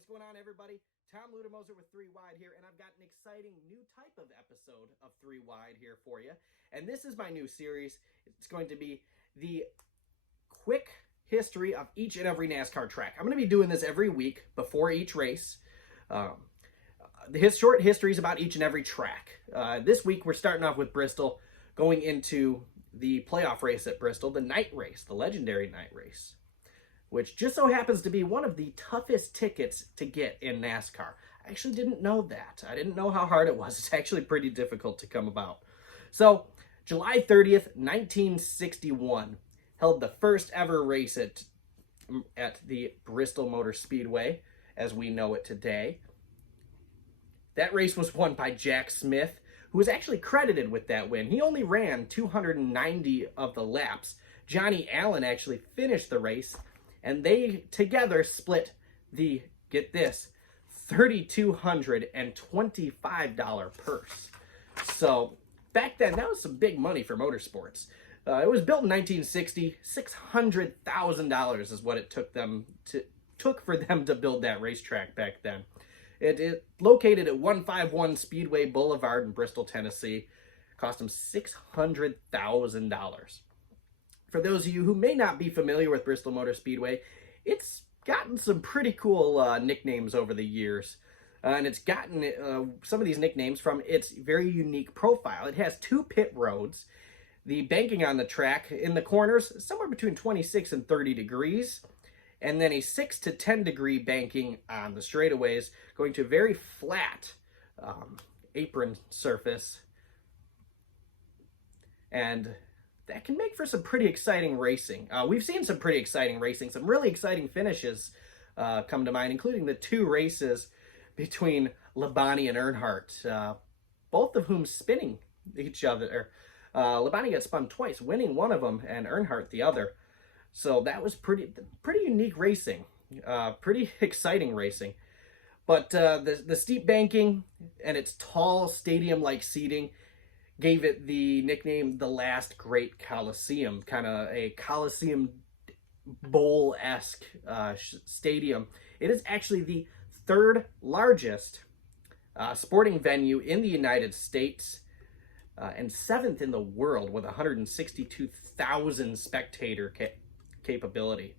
What's going on, everybody? Tom Ludermoser with 3 Wide here, and I've got an exciting new type of episode of 3 Wide here for you. And this is my new series. It's going to be the quick history of each and every NASCAR track. I'm going to be doing this every week before each race. The short histories about each and every track. This week we're starting off with Bristol, going into the playoff race at Bristol, the night race, the legendary night race, which just so happens to be one of the toughest tickets to get in NASCAR. I actually didn't know that. I didn't know how hard it was. It's actually pretty difficult to come about. So, July 30th, 1961, held the first ever race at the Bristol Motor Speedway, as we know it today. That race was won by Jack Smith, who was actually credited with that win. He only ran 290 of the laps. Johnny Allen actually finished the race, and they together split the, get this, $3,225 purse. So back then, that was some big money for motorsports. It was built in 1960. $600,000 is what it took for them to build that racetrack back then. It is located at 151 Speedway Boulevard in Bristol, Tennessee. Cost them $600,000. For those of you who may not be familiar with Bristol Motor Speedway, it's gotten some pretty cool nicknames over the years. And it's gotten some of these nicknames from its very unique profile. It has 2 pit roads. The banking on the track in the corners, somewhere between 26 and 30 degrees. And then a 6 to 10 degree banking on the straightaways, going to a very flat apron surface. And that can make for some pretty exciting racing. We've seen some pretty exciting racing, some really exciting finishes come to mind, including the 2 races between Labonte and Earnhardt, both of whom spinning each other. Labonte got spun twice, winning one of them, and Earnhardt the other. So that was pretty unique racing, pretty exciting racing. But the steep banking and its tall stadium-like seating gave it the nickname the last great Colosseum, kind of a Colosseum Bowl-esque stadium. It is actually the 3rd largest sporting venue in the United States and 7th in the world with 162,000 spectator capability.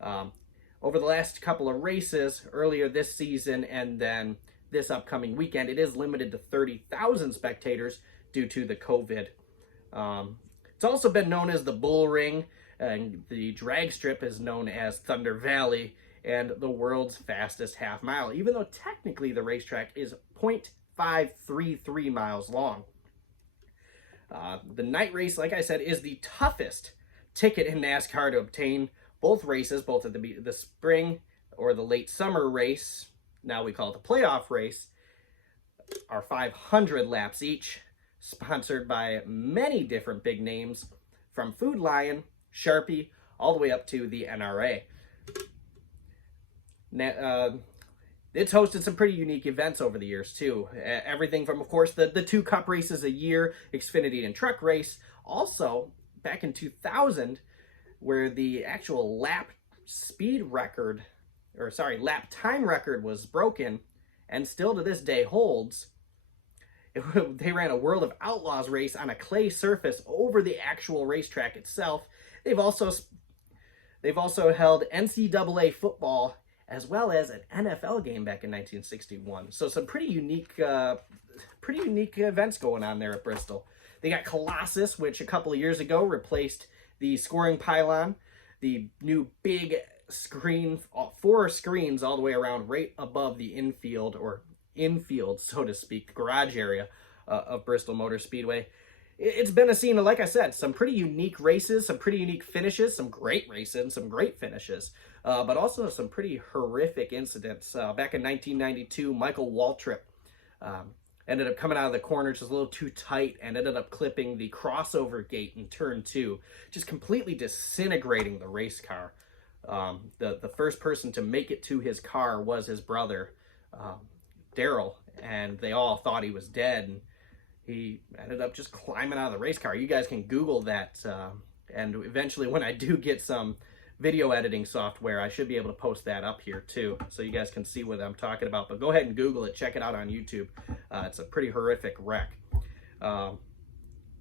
Over the last couple of races, earlier this season and then this upcoming weekend, it is limited to 30,000 spectators due to the COVID. It's also been known as the Bull Ring, and the drag strip is known as Thunder Valley, and the world's fastest half mile, even though technically the racetrack is 0.533 miles long. The night race, like I said, is the toughest ticket in NASCAR to obtain. Both races, both at the spring or the late summer race, now we call it the playoff race, are 500 laps each, sponsored by many different big names, from Food Lion, Sharpie, all the way up to the NRA. It's hosted some pretty unique events over the years, too. Everything from, of course, the 2 cup races a year, Xfinity and Truck Race. Also, back in 2000, where the actual lap time record was broken, and still to this day holds. They ran a World of Outlaws race on a clay surface over the actual racetrack itself. They've also held NCAA football as well as an NFL game back in 1961. So some pretty unique events going on there at Bristol. They got Colosseum, which a couple of years ago replaced the scoring pylon. The new big screen, 4 screens all the way around right above the infield, so to speak, the garage area of Bristol Motor Speedway. It's been a scene of, like I said, some pretty unique races, some pretty unique finishes, some great races, some great finishes, but also some pretty horrific incidents. Back in 1992, Michael Waltrip ended up coming out of the corner just a little too tight and ended up clipping the crossover gate in turn 2, just completely disintegrating the race car. The first person to make it to his car was his brother, Daryl, and they all thought he was dead, and he ended up just climbing out of the race car. You guys can Google that, and eventually when I do get some video editing software. I should be able to post that up here too, so you guys can see what I'm talking about. But go ahead and Google it. Check it out on YouTube. It's a pretty horrific wreck.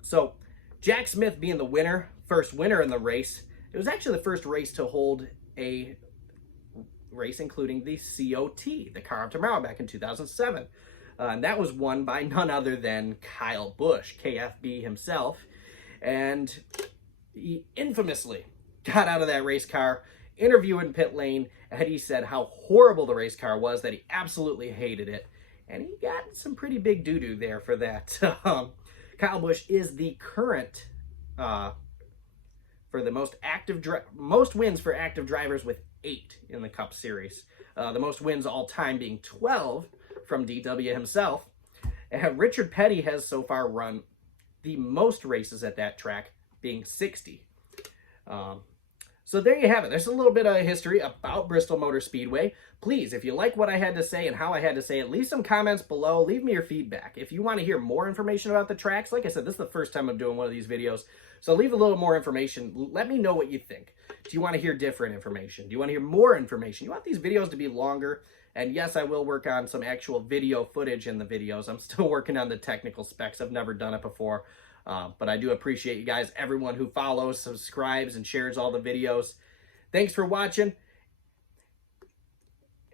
So Jack Smith being the winner, first winner in the race. It was actually the first race to hold a race including the COT, the Car of Tomorrow, back in 2007. And that was won by none other than Kyle Busch, KFB himself. And he infamously got out of that race car, interviewed in pit lane, and he said how horrible the race car was, that he absolutely hated it. And he got some pretty big doo-doo there for that. Kyle Busch is the current for the most wins for active drivers, with 8 in the Cup Series. The most wins all time being 12 from DW himself. And Richard Petty has so far run the most races at that track, being 60. So there you have it. There's a little bit of history about Bristol Motor Speedway. Please, if you like what I had to say and how I had to say it, leave some comments below. Leave me your feedback. If you want to hear more information about the tracks, like I said, this is the first time I'm doing one of these videos. So leave a little more information. Let me know what you think. Do you want to hear different information? Do you want to hear more information? You want these videos to be longer? And yes, I will work on some actual video footage in the videos. I'm still working on the technical specs. I've never done it before. But I do appreciate you guys, everyone who follows, subscribes, and shares all the videos. Thanks for watching,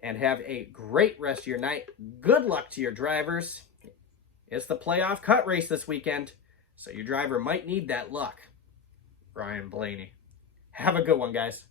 and have a great rest of your night. Good luck to your drivers. It's the playoff cut race this weekend, so your driver might need that luck. Ryan Blaney. Have a good one, guys.